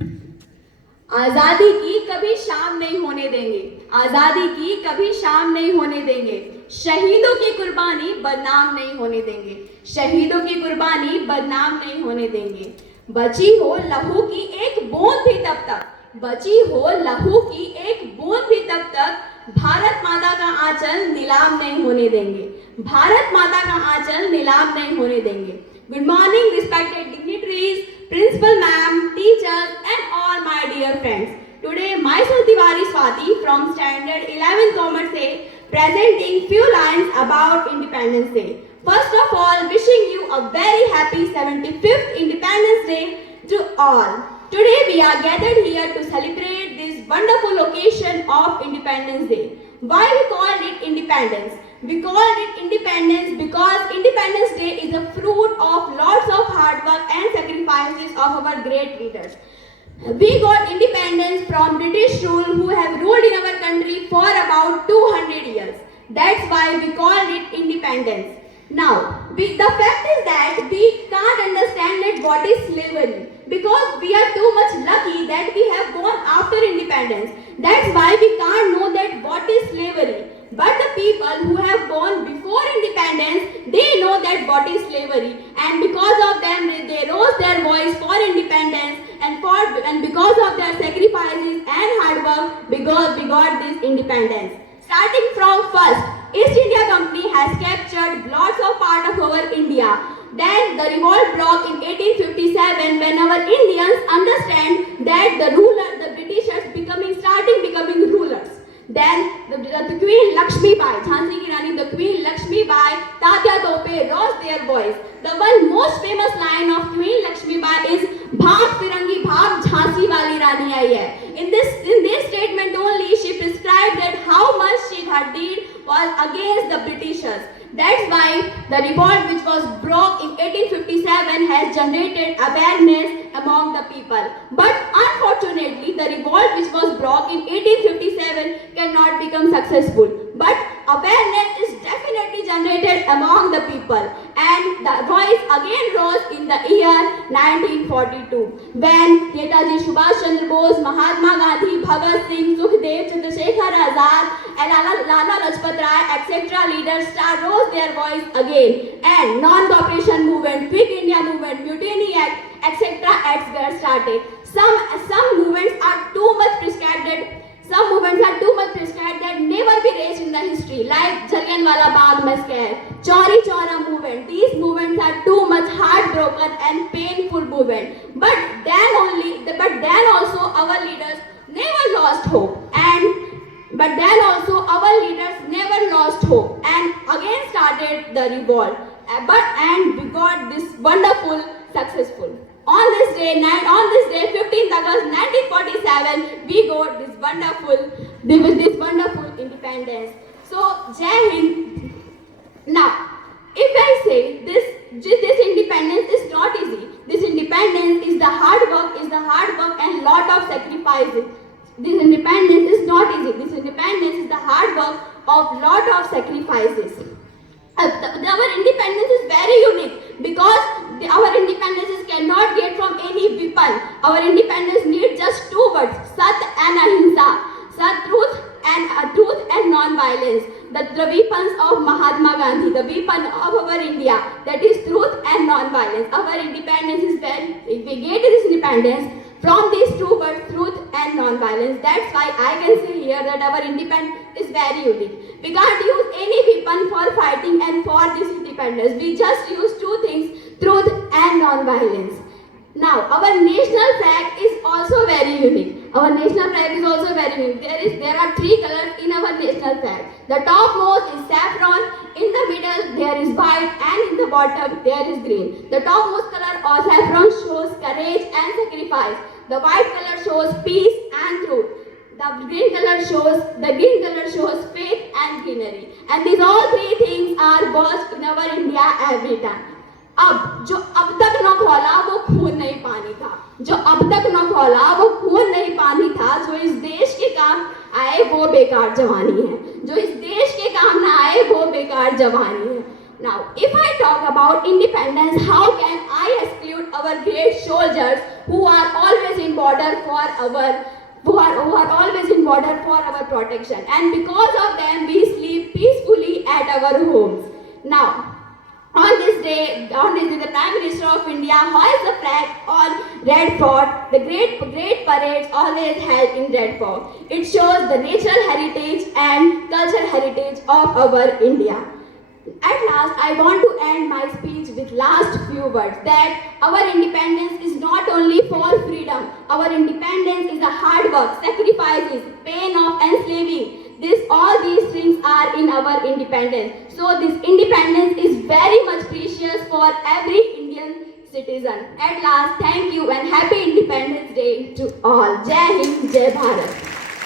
आजादी की कभी शाम नहीं होने देंगे, आजादी की कभी शाम नहीं होने देंगे, शहीदों की कुर्बानी बदनाम नहीं होने देंगे, शहीदों की कुर्बानी बदनाम नहीं होने देंगे। बची हो लहू की एक बूंद भी तब तक, बची हो लहू की एक बूंद भी तब तक भारत माता का आंचल नीलाम नहीं होने देंगे, भारत माता का आंचल नीलाम नहीं होने देंगे। Good morning, respected dignitaries, principal ma'am, teachers, and all my dear friends. Today, myself Diwali Swati from Standard 11 Commerce A presenting few lines about Independence Day. First of all, wishing you a very happy 75th Independence Day to all. Today, we are gathered here to celebrate this wonderful occasion of Independence Day. Why we called it Independence? We called it Independence because Independence Day is a fruit of lots of hard work and sacrifices of our great leaders. We got independence from British rule who have ruled in our country for about 200 years. That's why we called it Independence. Now, the fact is that we can't understand that what is slavery because we are too much lucky that we have gone after independence. That's why we can't know that what is slavery. But the people who have gone before independence, they know that what is slavery, and because of them, they rose their voice for independence, and because of their sacrifices and hard work, we got this independence. Starting from first, East India Company has captured lots of part of our India. Then the revolt broke in 1857 when our Indians understand that the Britishers starting becoming rulers. Then the Queen Lakshmi Bai, Jhansi Ki Rani, the Queen Lakshmi Bai, Tatya Tope rose their voice. The one most famous line of Queen Lakshmi Bai is Bhaag Firangi Bhaag Jhansi Wali Rani Aayi hai. In this statement only she prescribed that how much her deed was against the Britishers. That's why the revolt which was broke in 1857 has generated awareness among the people. But unfortunately, the revolt which was broke in 1857 cannot become successful. But awareness is definitely generated among the people, and the voice again rose in the year 1942 when Netaji Subhash Chandra Bose, Mahatma Gandhi, Bhagat Singh, Sukhdev, Chandrasekhar Azad, and Lala Lajpat Rai, etc. leaders rose their voice again, and non-cooperation movement, Quick India movement, Mutiny Act, etc. acts were started. Some movements are too much prescribed. Some movements are too much prescribed that never be raised in the history, like Jallianwala Bagh massacre, Chauri Chaura movement. These movements are too much heartbroken and painful movement. But then also our leaders never lost hope, and again started the revolt. And we got this wonderful successful. On this day, 15th August 1947, we got this wonderful independence. So, Jai Hind. Now, if I say this independence is not easy, this independence is the hard work and lot of sacrifices. This independence is not easy. This independence is the hard work of lot of sacrifices. Our independence is very unique because our independence cannot get from any weapon. Our independence needs just two words: Sat and Ahimsa. Sat, truth and non-violence. The weapons of Mahatma Gandhi, the weapon of our India, that is truth and non-violence. Our independence is we get this independence from these two words, truth and non-violence. That's why I can say here that our independence is very unique. We can't use any weapon for fighting and for this independence. We just use two things, truth and non-violence. Now, our national flag is also very unique. Our national flag is also very unique. There are three colors in our national flag. The topmost is saffron, in the middle there is white, and in the bottom there is green. The topmost color of saffron shows courage and sacrifice. The white color shows peace and truth. The green color shows faith and greenery. And these all three things are watched in our India every time. अब जो अब तक न खौला वो खून नहीं पानी था, जो इस देश के काम आए वो बेकार जवानी है, जो इस देश के काम ना आए वो बेकार जवानी है. Now, if I talk about independence, how can I exclude our great soldiers who are always in border for our who are always in border for our protection, and because of them we sleep peacefully at our homes. Now, on this day, the Prime Minister of India hoists the flag on Red Fort. The great parades always held in Red Fort. It shows the natural heritage and cultural heritage of our India. At last, I want to end my speech with last few words that our independence is not only for freedom. Our independence is a hard work, sacrifices, pain of enslaving. All these things are in our independence. So this independence is very much precious for every Indian citizen. At last, thank you and happy Independence Day to all. Jai Hind, Jai Bharat.